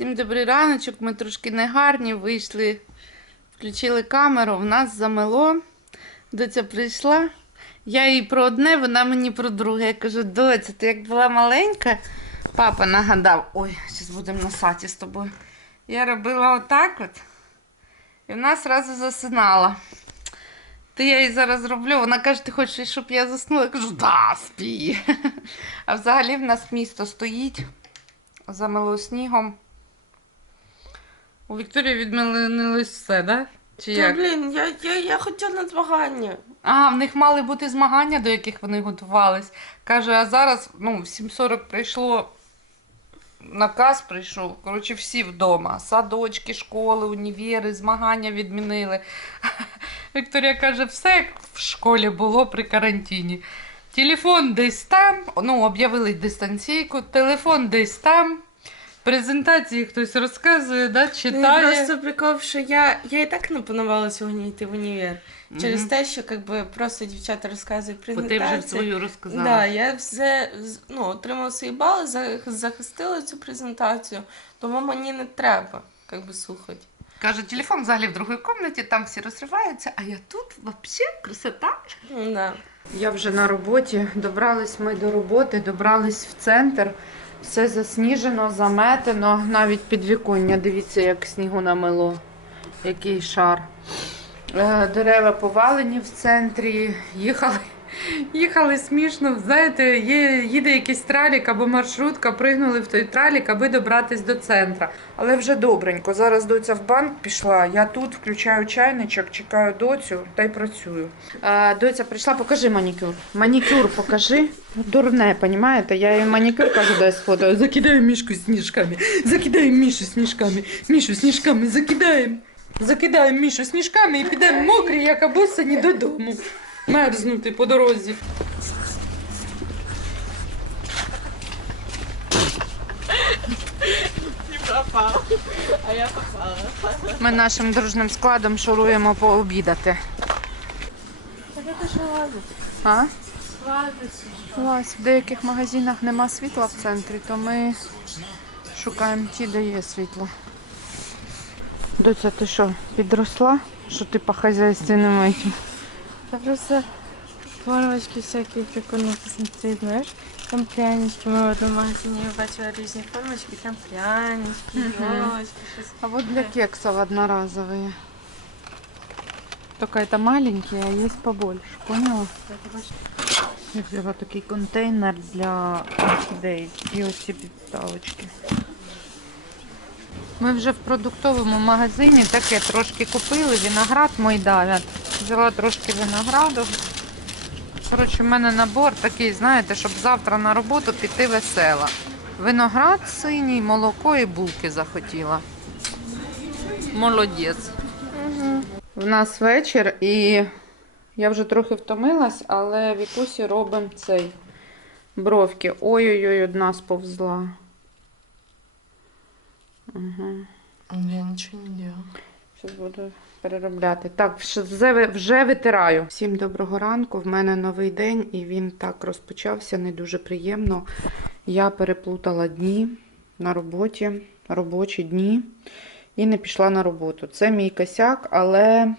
Всім добрий раночок. Ми трошки негарні, вийшли, включили камеру, в нас замело. Доця прийшла. Я їй про одне, вона мені про друге. Я кажу, доця, ти як була маленька, папа нагадав, ой, зараз будемо на саті з тобою. Я робила отак от, і вона одразу засинала. То я їй зараз роблю. Вона каже, ти хочеш, щоб я заснула? Я кажу, да, спі. А взагалі в нас місто стоїть замело снігом. У Вікторії відмінилось все, да? Чи Та як? блін, я, я, я хотіла на змагання. А, в них мали бути змагання, до яких вони готувались. Каже, а зараз ну, в 7.40 прийшло наказ прийшов. Коротше, всі вдома. Садочки, школи, універи, змагання відмінили. Вікторія каже, все як в школі було при карантині. Телефон десь там, ну, об'явили дистанційку, телефон десь там. Презентації хтось розказує, да, Ну, читає. і просто прикол, що я, я і так не планувала сьогодні йти в універ. Через Мгм. те, що якби, просто дівчата розказують Бо ти вже свою розказала. Да, я все з- ну, отримала свої бали, захистила цю презентацію, тому мені не треба як би, слухати. Каже, телефон взагалі в другій кімнаті, там всі розриваються, а я тут взагалі красота. Ну, Да. Я вже на роботі. Добрались ми до роботи, добрались в центр. Все засніжено, заметено, навіть підвіконня. Дивіться, як снігу намило, Який шар. Е, Дерева повалені в центрі. Їхали, їхали смішно. Знаєте, є, їде якийсь тралік або маршрутка, пригнули в той тралік, аби добратись до центра. Але вже добренько. Зараз доця в банк пішла. Я тут включаю чайничок, чекаю доцю та й працюю. А, доця прийшла, покажи манікюр. Манікюр покажи. Дурне, понімаєте? Я їй манікюр кажу, дай сфото. Закидаємо мішку сніжками. Закидаємо мішу сніжками. Мішу сніжками закидаємо. Закидаємо мішу сніжками і підемо мокрі, як обоссані додому. Мерзнути по дорозі. Не пропав. А я попала. Ми нашим дружним складом шуруємо пообідати. Так це що лазить? А? Лазить. Ось в деяких магазинах нема світла в центрі, то ми шукаємо ті, де є світло. Доця, ти що, підросла? Що ти по хазяйственному этим? Я просто формочки всякі прикольно посмотреть, знаєш. Там прянички. Ми в одному магазині бачила різні формочки, там прянички, Мгм. елочки, щось. А вот для кексов одноразовые. Только это маленькие, а есть побольше, поняла? Я взяла такий контейнер для орхідей і оці підставочки. Ми вже в продуктовому магазині таке трошки купили, виноград мойдавят. Взяла трошки винограду. Коротше, в мене набор такий, знаєте, щоб завтра на роботу піти весела. Виноград синій, молоко і булки захотіла. Молодець. В нас вечір і я вже трохи втомилась, але Вікусі робимо цей бровки. Ой-ой-ой, одна сповзла. Угу. Я нічого не делала. Зараз буду переробляти. Так, вже, вже витираю. Всім доброго ранку. В мене новий день і він так розпочався не дуже приємно. Я переплутала дні на роботі, робочі дні, і не пішла на роботу. Це мій косяк, але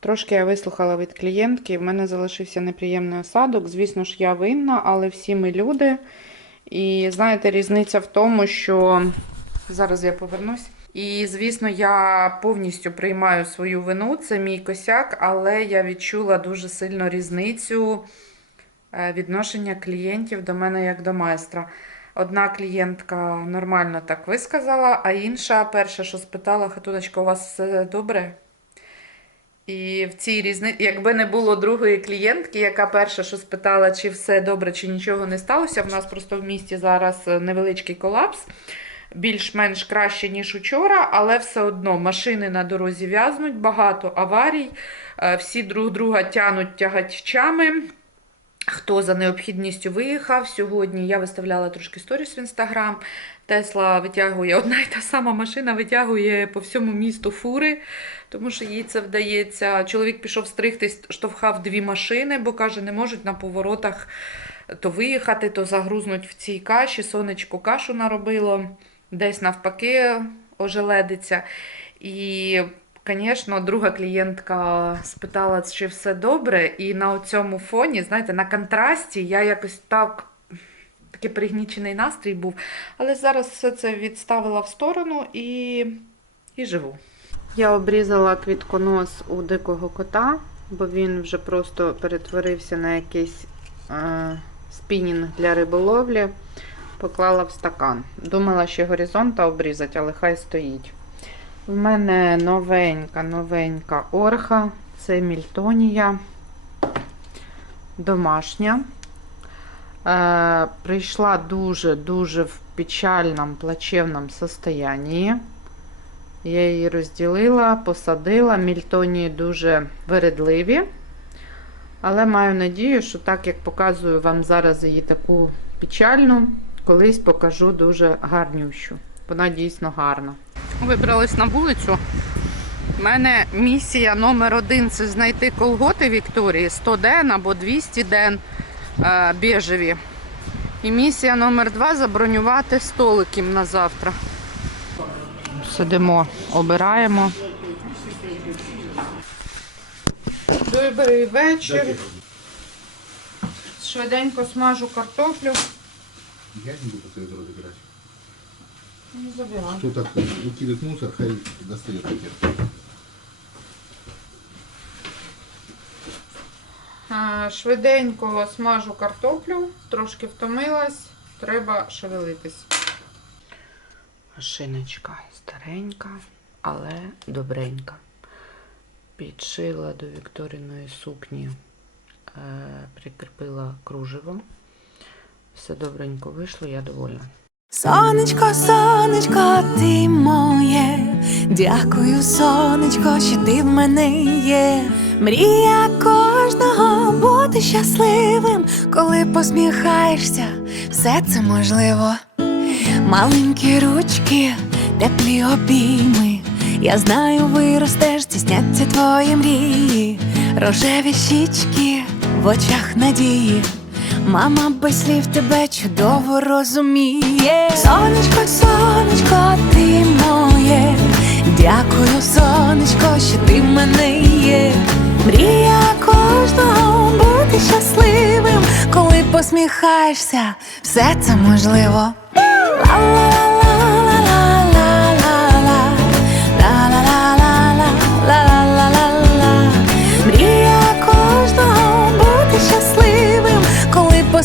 трошки я вислухала від клієнтки. В мене залишився неприємний осадок. Звісно ж, я винна, але всі ми люди. І знаєте, різниця в тому, що зараз я повернусь. І, звісно, я повністю приймаю свою вину, це мій косяк, але я відчула дуже сильно різницю е, відношення клієнтів до мене як до майстра. Одна клієнтка нормально так висказала, а інша перша, що спитала, хатуночка, у вас все добре? І в цій різниці, якби не було другої клієнтки, яка перша, що спитала, чи все добре, чи нічого не сталося. В нас просто в місті зараз е, невеличкий колапс більш-менш краще, ніж учора, але все одно машини на дорозі в'язнуть, багато аварій, е, всі друг друга тянуть тягачами. Хто за необхідністю виїхав сьогодні? Я виставляла трошки сторіс в інстаграм. Тесла витягує, одна і та сама машина витягує по всьому місту фури, тому що їй це вдається. Чоловік пішов стригтись, штовхав дві машини, бо каже, не можуть на поворотах то виїхати, то загрузнуть в цій каші. Сонечко кашу наробило. Десь навпаки ожеледиться. І, звісно, друга клієнтка спитала, чи все добре. І на цьому фоні, знаєте, на контрасті я якось так. Такий пригнічений настрій був. Але зараз все це відставила в сторону і, і живу. Я обрізала квітконос у дикого кота, бо він вже просто перетворився на якийсь е, спінінг для риболовлі. Поклала в стакан. Думала ще горизонта обрізати, але хай стоїть. В мене новенька, новенька орха. Це мільтонія. Домашня. Е, прийшла дуже-дуже в печальному, плачевному состоянии. Я її розділила, посадила. Мільтонії дуже вередливі. Але маю надію, що так як показую вам зараз її таку печальну, колись покажу дуже гарнющу. Вона дійсно гарна. Вибрались на вулицю. У мене місія номер один це знайти колготи Вікторії 100 ден або 200 ден е, біжеві. І місія номер два забронювати столики на завтра. Сидимо, обираємо. Добрий вечір. Швиденько смажу картоплю. Я не буду после этого разбирать. Не забирай. Кто так выкидывает мусор, хай достает пакет. Е, Швиденько смажу картоплю, трошки втомилась, треба шевелитись. Шиночка старенька, але добренька. Підшила до Вікторіної сукні, е, прикріпила кружево. Все добренько вийшло, я довольна. Сонечко, сонечко, ти моє. Дякую, сонечко, що ти в мене є. Мрія кожного бути щасливим, коли посміхаєшся, все це можливо. Маленькі ручки, теплі обійми. Я знаю, виростеш, здійсняться твої мрії, рожеві щічки в очах надії. Мама без слів тебе чудово розуміє. Сонечко, сонечко, ти моє. Дякую, сонечко, що ти в мене є. Мрія кожного бути щасливим, коли посміхаєшся, все це можливо.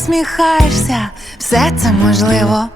Посміхаєшся, все це можливо.